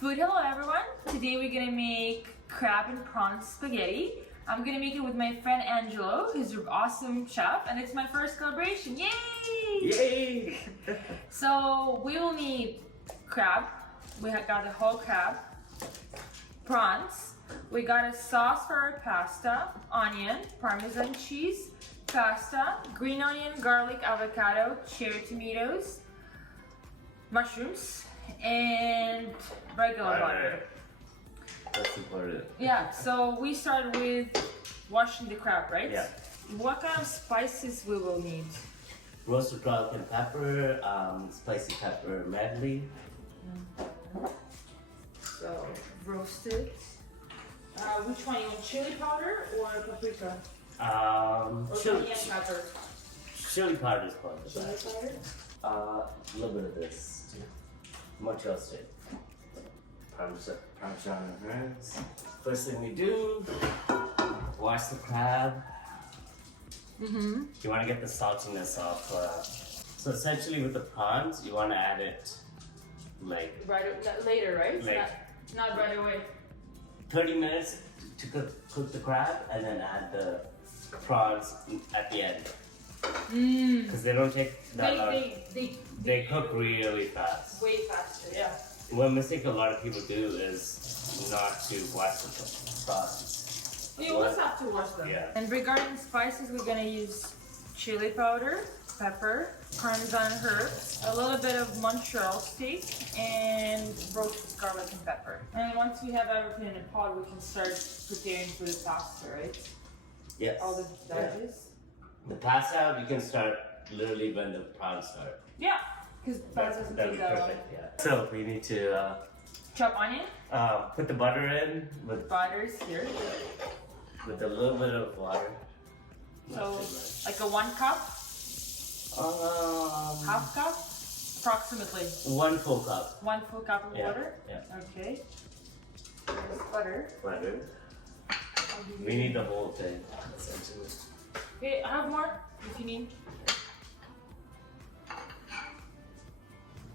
Food, hello everyone. Today we're gonna make crab and prawn spaghetti. I'm gonna make it with my friend Angelo, who's an awesome chef, and it's my first collaboration. Yay! Yay! So we will need crab. We have got the whole crab. Prawns. We got a sauce for our pasta, onion, Parmesan cheese, pasta, green onion, garlic, avocado, cherry tomatoes, mushrooms, and regular butter. That's important. Yeah, so we start with washing the crab, right? Yeah. What kind of spices we will need? Roasted garlic and pepper, spicy pepper medley. So, roasted. Which one? You want chili powder or paprika? Or cayenne pepper? Chili powder is part of Chili that. powder? A little bit of this too. Montreal Steak. Parmesan and herbs. First thing we do, wash the crab. Mm-hmm. You want to get the saltiness off. So essentially with the prawns, you want to add it like Later, right? Like- Not right away. 30 minutes to cook the crab and then add the prawns at the end. Because they don't take that long. They cook really fast. Way faster, yeah. One mistake a lot of people do is not to wash the prawns. You always have to wash them. Yeah. And regarding spices, we're gonna use chili powder, pepper, Parmesan herbs, a little bit of Montreal Steak, and roasted garlic and pepper. And once we have everything in a pot, we can start preparing for the pasta, right? Yes. All the veggies. The pasta, we can start literally when the prawns start. Yeah, because pasta doesn't That'd take be that long. perfect, yeah. So we need to Chop onion, put the butter in with butters here. a little bit of water. So, like a 1 cup, half cup, approximately. 1 full cup. 1 full cup of Yeah, water? yeah. Okay. There's butter. Butter. We need the whole thing, essentially. Okay, I have more if you need.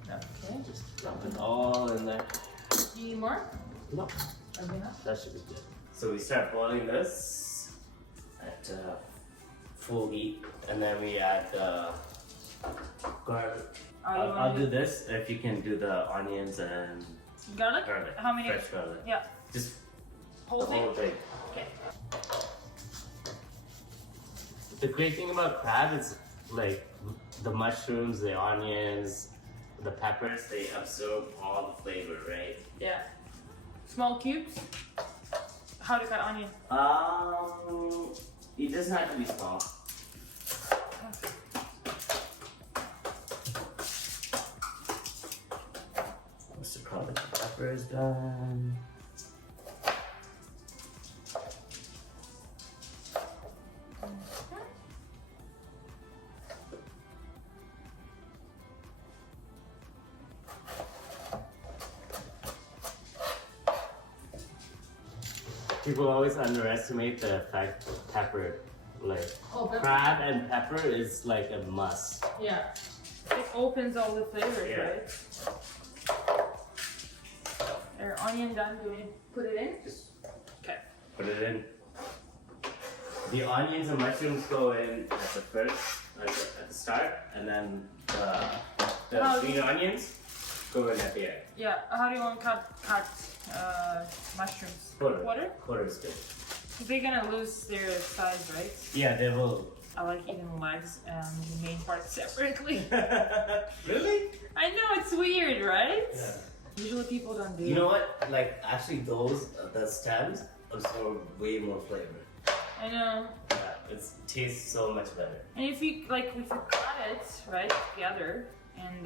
Okay. Just dump it all in there. You need more? No, Okay, enough. that should be good. So we start boiling this at full heat, and then we add the garlic. I'll do this if you can do the onions and Garlic? garlic. How many? Fresh garlic. Yeah. Just Whole the whole thing? thing. Okay. The great thing about crab is like the mushrooms, the onions, the peppers, they absorb all the flavor, right? Yeah. Small cubes? How to cut onion? It doesn't have to be small. Once the garlic and pepper is done. People always underestimate the effect of pepper. Like Oh, crab and pepper is like a must. Yeah. It opens all the flavors, Yeah. right? Our onion done. Do we put it in? Just Okay. put it in. The onions and mushrooms go in at the first, at the start, and then the Oh, green onions go in at the end. Yeah. How do you want to cut mushrooms? Quarter. Quarter is good. They're gonna lose their size, right? Yeah, they will. I like eating legs and the main part separately. Really? I know it's weird, right? Yeah. Usually people don't do. You know what? Like actually, those the stems absorb way more flavor. I know. Yeah, it tastes so much better. And if you cut it right together and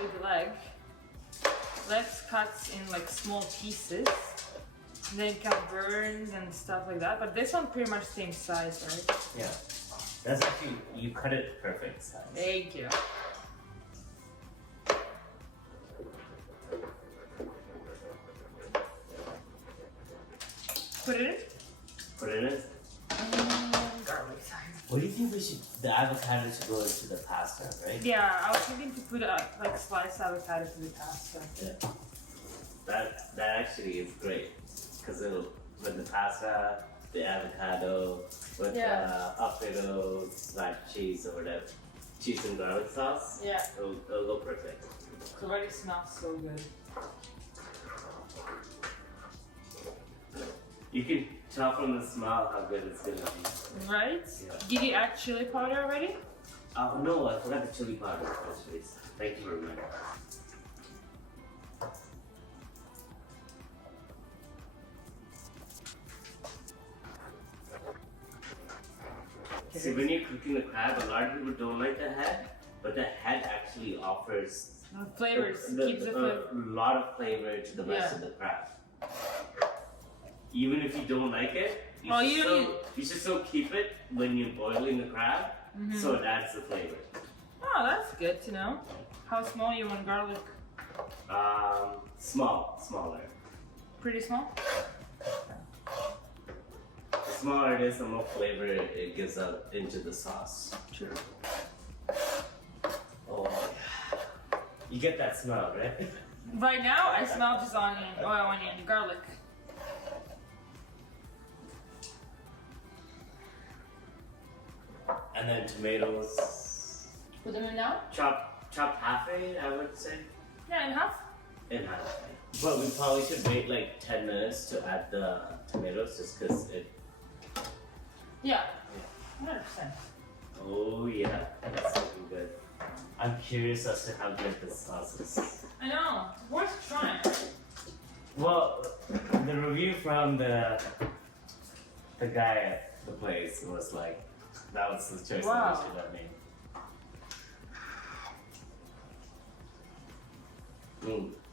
with the legs cuts in like small pieces. And then it kind of burns and stuff like that. But this one pretty much same size, right? Yeah, that's actually you cut it perfect size. Thank you. Put it in. Put it in. And garlic time. What do you think we should the avocado to go into the pasta, right? Yeah, I was thinking to put a like sliced avocado to the pasta. Yeah. That actually is great because it'll with the pasta, the avocado, with Alfredo like cheese or whatever, cheese and garlic sauce. Yeah. It'll go perfect. It already smells so good. You can tell from the smell how good it's gonna be. Right? Yeah. Did you add chili powder already? No, I forgot the chili powder actually. Thank you for remembering. See, when you're cooking the crab, a lot of people don't like the head, but the head actually offers Flavors. Keeps the a lot of flavor to the rest of the crab. Even if you don't like it, you should still keep it when you're boiling the crab, so it adds the flavor. Oh, that's good to know. How small you want garlic? Smaller. Pretty small? The smaller it is, the more flavor it gives out into the sauce. True. Oh, yeah. You get that smell, right? Right now, I smell just onion, garlic. And then tomatoes. Put them in now? Chop half I would say. Yeah, in half. In half. But we probably should wait like 10 minutes to add the tomatoes just because it. Yeah. 100%. Oh yeah, that's looking good. I'm curious as to how good this sauce is. I know. Worth trying. Well, the review from the guy at the place was like, that was the choice that we should have made.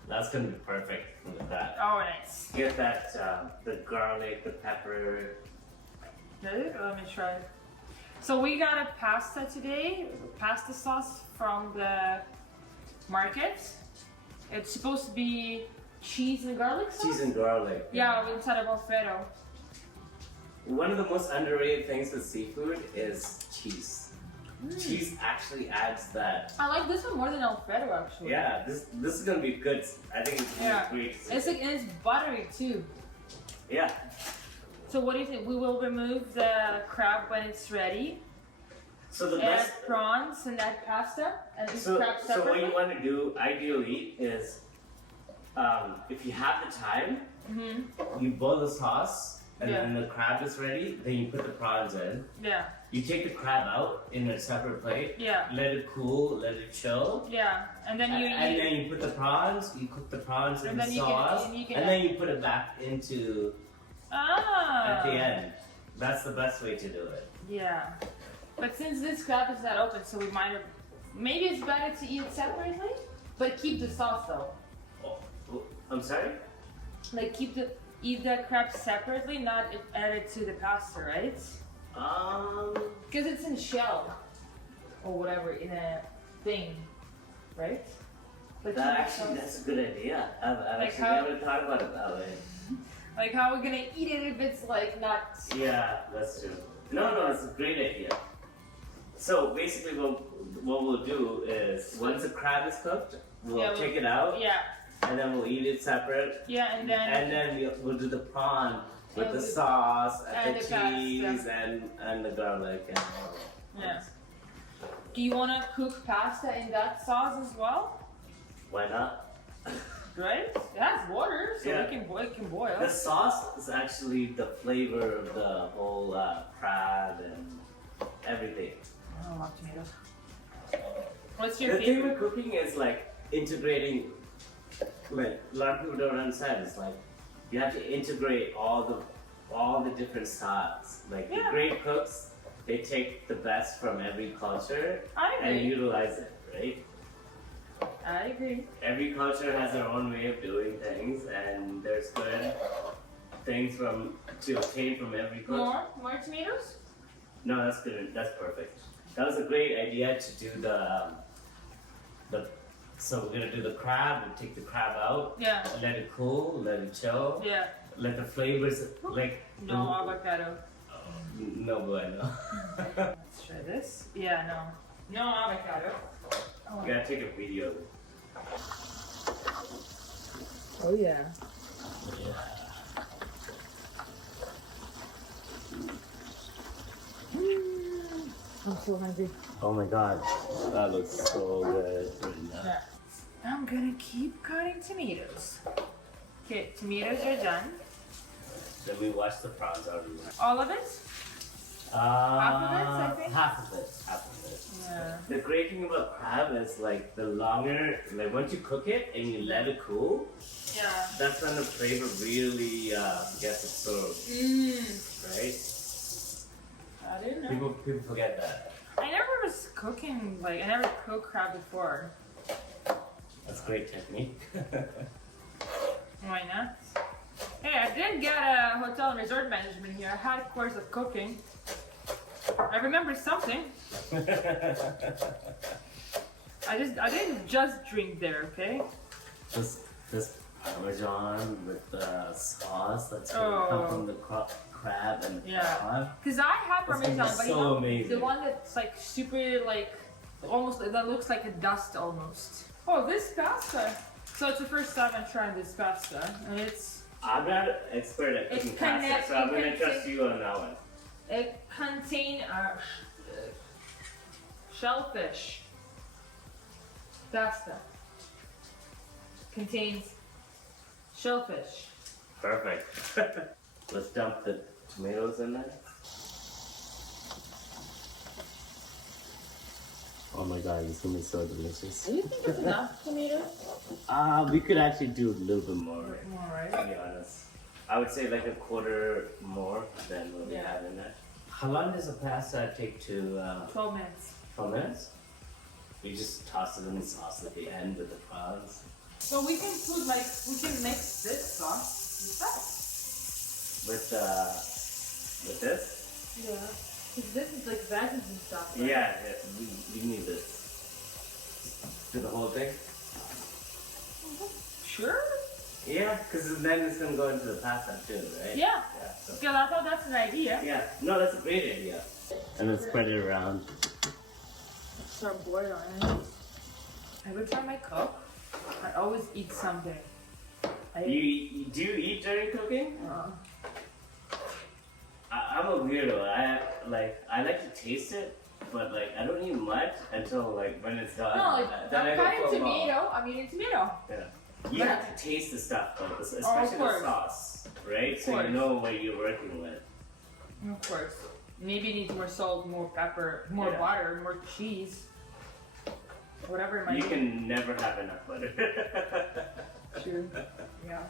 That's gonna be perfect with that. Oh, nice. Get that, the garlic, the pepper. Ready? Let me try. So we got a pasta today, pasta sauce from the market. It's supposed to be cheese and garlic sauce? Cheese and garlic. Yeah, inside of Alfredo. One of the most underrated things with seafood is cheese. Cheese actually adds that. I like this one more than Alfredo actually. Yeah, this is gonna be good. I think it's gonna be great. It's like, and it's buttery too. Yeah. So what do you think? We will remove the crab when it's ready. So the add best prawns and add pasta and eat crab separately. So what you want to do ideally is, if you have the time, you boil the sauce, and then the crab is ready. Then you put the prawns in. Yeah. You take the crab out in a separate plate. Yeah. Let it cool. Let it chill. Yeah. And then you and then you put the prawns. You cook the prawns in the sauce, and then you put it back into. At the end. That's the best way to do it. Yeah. But since this crab is not open, so we might have. Maybe it's better to eat it separately, but keep the sauce though. Oh, I'm sorry? Like eat the crab separately, not add it to the pasta, right? Because it's in shell or whatever in a thing, right? But that's a good idea. I've actually never thought about it that way. Like how we're gonna eat it if it's like not. Yeah, that's true. No, it's a great idea. So basically, what we'll do is once the crab is cooked, we'll take it out. Yeah. And then we'll eat it separate. Yeah, and then we'll do the prawn with the sauce and the cheese and the garlic and all that. Yeah. Do you want to cook pasta in that sauce as well? Why not? Right? It has water, so it can boil. The sauce is actually the flavor of the whole crab and everything. I don't love tomatoes. What's your favorite? The thing with cooking is like integrating. Like a lot of people don't understand. It's like you have to integrate all the different styles. Like the great cooks, they take the best from every culture and utilize it, right? I agree. Every culture has their own way of doing things, and there's good things to obtain from every culture. More tomatoes? No, that's good. That's perfect. That was a great idea to do the. So we're gonna do the crab. We take the crab out. Yeah. Let it cool. Let it chill. Yeah. Let the flavors No avocado. No bueno. Let's try this. Yeah, no. No avocado. Oh, You gotta take a video. oh yeah. I'm so hungry. Oh my god, that looks so good. Yeah. I'm gonna keep cutting tomatoes. Okay, tomatoes are done. Then we wash the prawns out. All of it? Half of it, I think? Half of it. Half of it. Yeah. The great thing about crab is like the longer, like once you cook it and you let it cool, Yeah. that's when the flavor really gets absorbed, right? I didn't know. People forget that. I never was cooking, like, I never cooked crab before. That's great technique. Why not? Hey, I did get a hotel and resort management here. I had a course of cooking. I remember something. I didn't just drink there, okay? This Parmesan with the sauce that's gonna come from the crab and prawn. Because I had Parmesan, but so you know, amazing. the one that's like super, like, almost, that looks like a dust almost. Oh, this pasta. So it's the first time I'm trying this pasta, and it's... I'm not an expert at cooking pasta, so I'm gonna trust you on that one. It contains shellfish pasta. Contains shellfish. Perfect. Let's dump the tomatoes in there. Oh my god, it's gonna be so delicious. Do you think it's enough tomatoes? We could actually do a little bit more, More, right? to be honest. I would say like a quarter more than what we have in there. How long does the pasta take to 12 minutes. 12 minutes? We just toss it in the sauce at the end with the prawns. So we can put like, we can mix this sauce with that. With this? Yeah. Because this is like veggies and stuff. Right? Yeah, we need this. Do the whole thing? Sure. Yeah, because then it's going to go into the pasta too, right? Yeah. So. Because I thought that's an idea. Yeah, no, that's a great idea. And then spread it around. Start boiling it. Every time I cook, I always eat something. You do eat during cooking? I'm a weirdo. I like to taste it, but like I don't eat much until like when it's done. No, like then I go I'm for a cutting while. tomato. I'm eating tomato. Yeah. You have to taste the stuff though, especially the course. sauce, right? Of So course. you know what you're working with. Of course. Maybe it needs more salt, more pepper, more Yeah. butter, more cheese. Whatever it might You be. can never have enough butter. True. Yeah.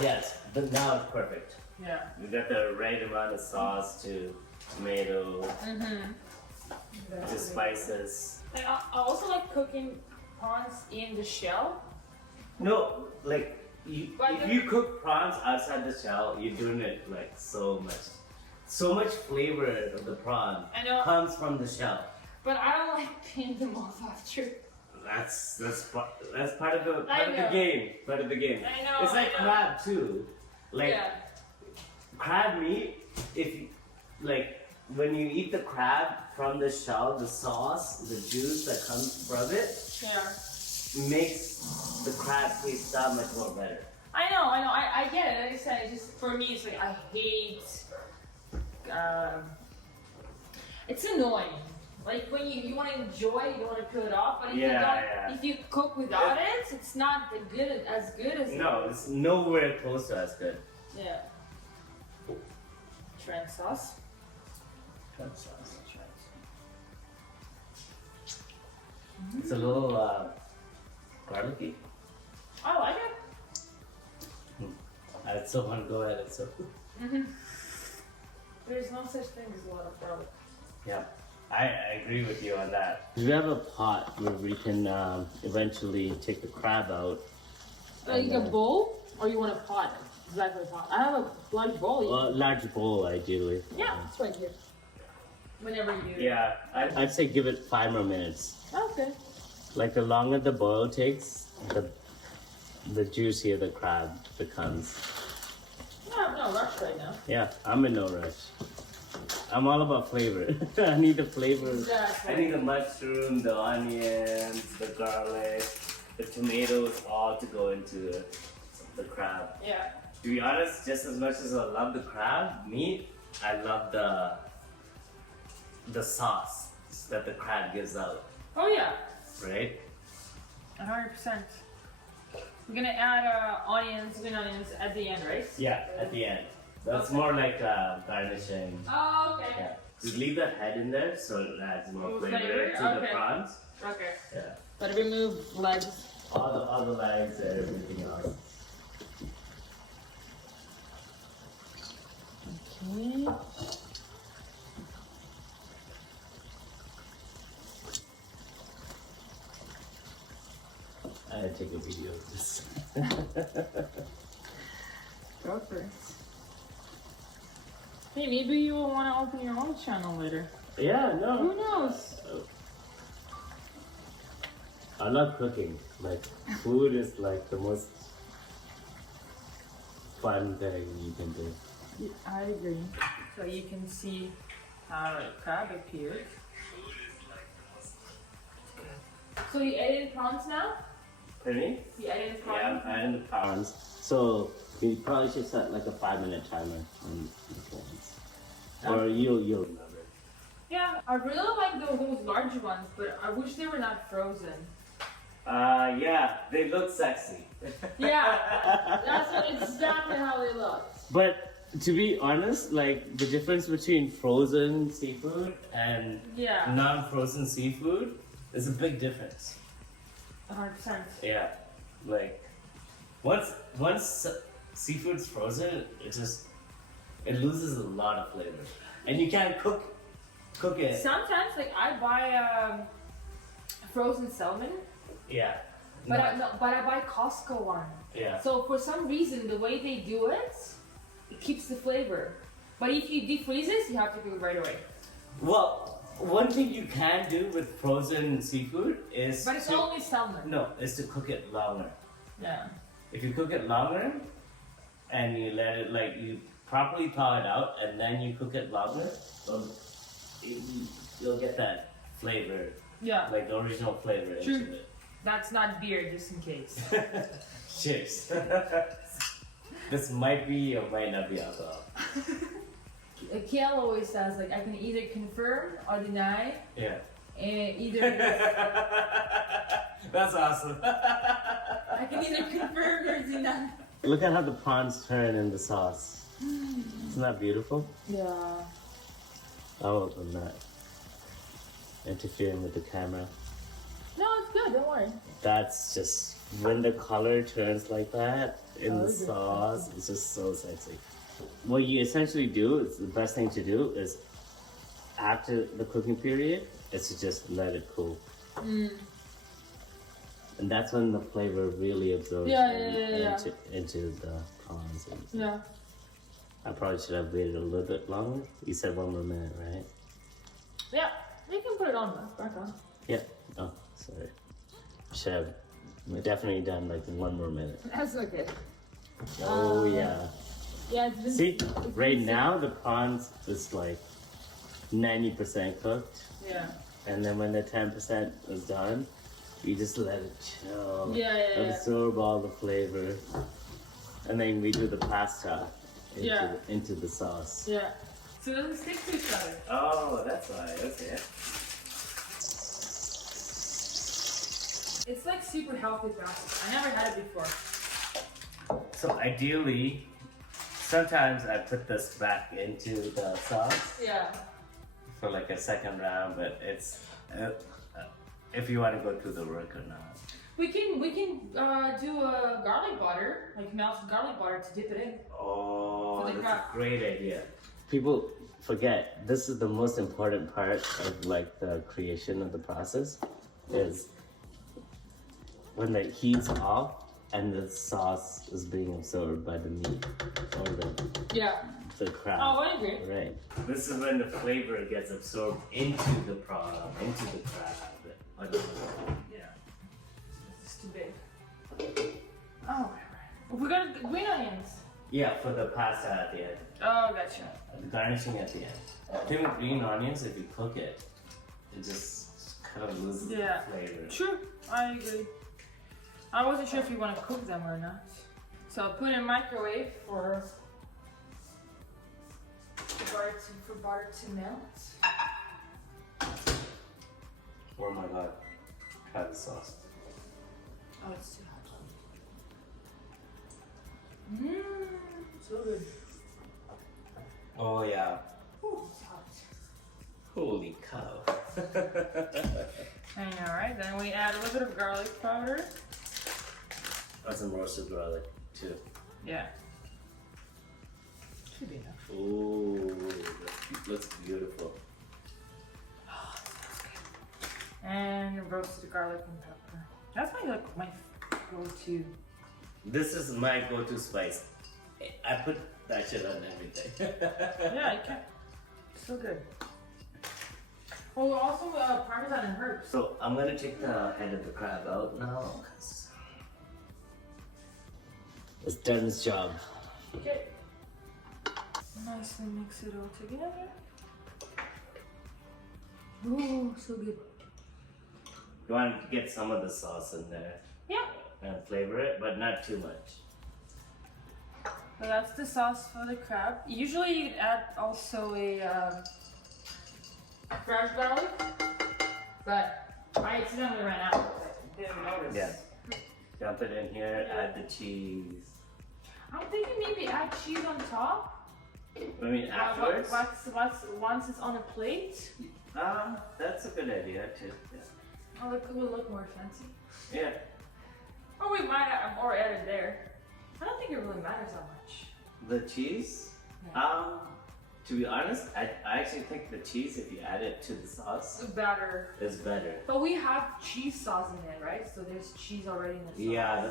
Yes, but now it's perfect. Yeah. We got the right amount of sauce to tomato to spices. And I also like cooking prawns in the shell. No, like if you cook prawns outside the shell, you're doing it like so much flavor of the prawn I know. comes from the shell. But I don't like peeling them off after. That's part of the know. game. Part of the game. I know, It's like I know. crab too. Like Yeah. crab meat. If you, like when you eat the crab from the shell, the sauce, the juice that comes from it Yeah. makes the crab taste that much more better. I know. I get it. Like I said, it's just for me. It's like I hate. It's annoying. Like when you want to enjoy, you don't want to peel it off. But if you cook without it, it's not as good as. No, it's nowhere close to as good. Yeah. Trend sauce. Trend sauce. It's a little garlicky. I like it. I still want to go at it. So. There's no such thing as a lot of garlic. Yeah. I agree with you on that. We have a pot where we can eventually take the crab out. Like a bowl, or you want a pot? Exactly a pot. I have a large bowl. A large bowl, ideally. Yeah, it's right here. Whenever you. Yeah, I'd say give it 5 more minutes. Okay. Like the longer the boil takes, the juicier the crab becomes. have no rush right now. Yeah, I'm in no rush. I'm all about flavor. I need the flavor. Exactly. I need the mushroom, the onions, the garlic, the tomatoes, all to go into the crab. Yeah. To be honest, just as much as I love the crab meat, I love the sauce that the crab gives out. Oh yeah. Right? 100%. We're gonna add green onions at the end, right? Yeah, at the end. That's Okay. more like garnishing. Oh, okay. Yeah. Just leave the head in there so it adds more flavor Flavor? to the Okay. prawns. Okay. Yeah. But remove legs. All the legs and everything else. Okay. I gotta take a video of this. Go for it. Hey, maybe you will want to open your own channel later. Yeah, no. Who knows? I love cooking. Like, food is like the most fun thing you can do. I agree. So you can see how a crab appeared. So you added prawns now? Pardon me? You added Yeah, prawns? I'm adding the prawns. So, you probably should set like a 5-minute timer on the prawns. Or you'll remember. Yeah, I really like those larger ones, but I wish they were not frozen. Yeah, they look sexy. Yeah, that's exactly how they look. But to be honest, like the difference between frozen seafood and Yeah, non-frozen seafood is a big difference. 100%. Yeah, like once seafood's frozen, it loses a lot of flavor, and you can't cook it. Sometimes, like I buy frozen salmon, Yeah. but I buy Costco one. Yeah. So for some reason, the way they do it, it keeps the flavor. But if you defreeze it, you have to cook it right away. Well, one thing you can do with frozen seafood is But it's only salmon. no, is to cook it longer. Yeah. If you cook it longer and you let it you properly thaw it out and then you cook it longer, you'll get that flavor, Yeah. like the original flavor True. into it. That's not beer, just in case. Cheers. This might be or might not be alcohol. Kiel always says, like, I can either confirm or deny, Yeah. and either That's awesome. I can either confirm or deny. Look at how the prawns turn in the sauce. Isn't that beautiful? Yeah. I'll open that. Interfering with the camera. No, it's good. Don't worry. That's just when the color turns like that in Oh, the is it? sauce, it's just so sexy. What you essentially do is the best thing to do is after the cooking period is to just let it cool. Mm. And that's when the flavor really absorbs Yeah. into the prawns. And Yeah. I probably should have waited a little bit longer. You said 1 more minute, right? Yeah. You can put it on back on. Yeah. Oh, sorry. Should have definitely done like 1 more minute. That's okay. Oh yeah. Yeah, it's been. See, it's right been now the prawns is like 90% cooked, Yeah. and then when the 10% is done, you just let it chill, Yeah. absorb all the flavor, and then we do the pasta into the sauce. Yeah. So it doesn't stick to each other. Oh, that's why. Okay. It's like super healthy pasta. I never had it before. So ideally, sometimes I put this back into the sauce Yeah. for like a second round, but it's if you want to go through the work or not. We can do a garlic butter, like melted garlic butter to dip it in. Oh, For the that's crab. a great idea. People forget this is the most important part of like the creation of the process is when the heat's off and the sauce is being absorbed by the meat or the crab. Oh, I agree. Right. This is when the flavor gets absorbed into the prawn, into the crab. Yeah. It's too big. Oh, we got green onions. Yeah, for the pasta at the end. Oh, gotcha. The garnishing at the end. I think with green onions, if you cook it, it just kind of loses Yeah. the flavor. True, I agree. I wasn't sure if you want to cook them or not. So put in microwave for butter to melt. Oh my god. Try the sauce. Oh, it's too hot. Mmm, so good. Oh yeah. Ooh, it's hot. Holy cow. I know, right? Then we add a little bit of garlic powder. Add some roasted garlic too. Yeah. Should be enough. Ooh, that looks beautiful. And roasted garlic and pepper. That's my go-to. This is my go-to spice. I put that shit on everything. Yeah, I can. So good. Oh, also Parmesan and herbs. So I'm gonna take the head of the crab out now. It's done its job. Okay. Nicely mix it all together. Ooh, so good. You want to get some of the sauce in there. Yeah. And flavor it, but not too much. So that's the sauce for the crab. Usually you add also a fresh garlic, but I accidentally ran out. I didn't notice. Yeah. Dump it in here, add the cheese. I'm thinking maybe add cheese on top. I mean, afterwards? Once it's on a plate. That's a good idea too. Yeah. Oh, it will look more fancy. Yeah. Or we might have more added there. I don't think it really matters that much. The cheese? Yeah. To be honest, I actually think the cheese, if you add it to the sauce, Better. is better. But we have cheese sauce in it, right? So there's cheese already in the sauce. Yeah,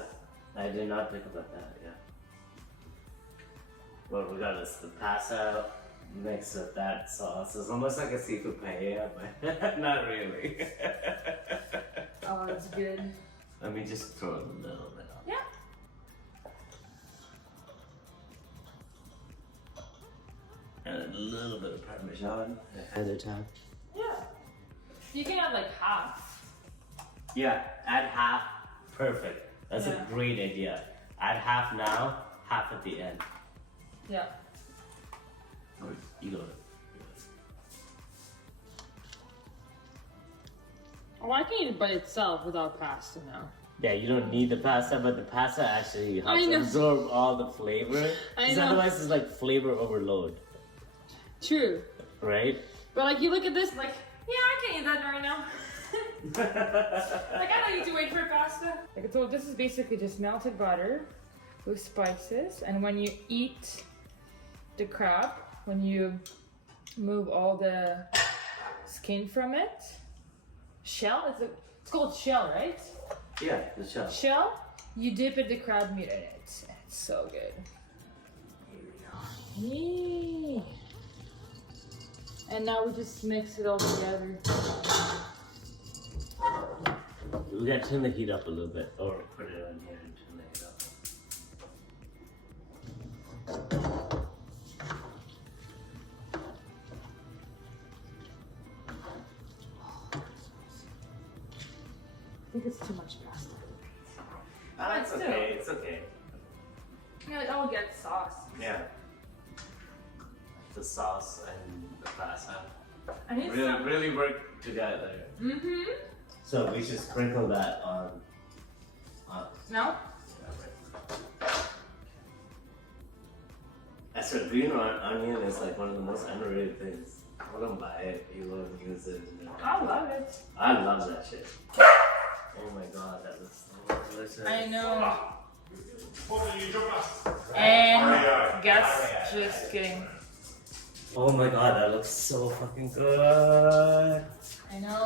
I did not think about that, yeah. Well, we got the pasta mixed with that sauce. It's almost like a seafood paella, but not really. Oh, it's good. Let me just throw a little bit on. Yeah. And a little bit of Parmesan ahead of time. Yeah. You can add like half. Yeah, add half. Perfect. That's Yeah. a great idea. Add half now, half at the end. Yeah. Or you go. Oh, I can eat it by itself without pasta now. Yeah, you don't need the pasta, but the pasta actually I helps know. absorb all the flavor. I Because know. otherwise it's like flavor overload, True. right? But like you look at this, like, yeah, I can eat that right now. Like I don't need to wait for pasta. Like so, this is basically just melted butter with spices, and when you eat the crab, when you move all the skin from it, shell. It's called shell, right? Yeah, the shell. Shell. You dip it the crab meat in it. It's so good. Yee. And now we just mix it all together. We gotta turn the heat up a little bit, or put it on here and turn the heat up. I think it's too much pasta. It's okay, it's okay. Yeah, like, I'll get sauce. Yeah. The sauce and the pasta I need really, some. really work together. Mm-hmm. So we should sprinkle that on. No? Yeah, right. I swear, green onion is like one of the most underrated things. I don't buy it, you won't use it. I love it. I love that shit. Oh my god, that looks so delicious. I know. And guess, just kidding. Oh my god, that looks so fucking good. I know.